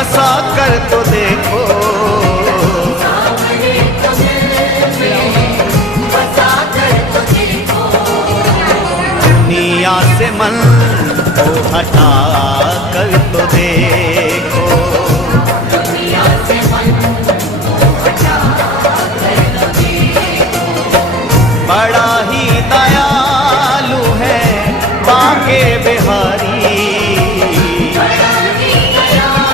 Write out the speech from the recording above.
बसा कर तो देखो, दुनिया से मन को हटा कर तो देखो।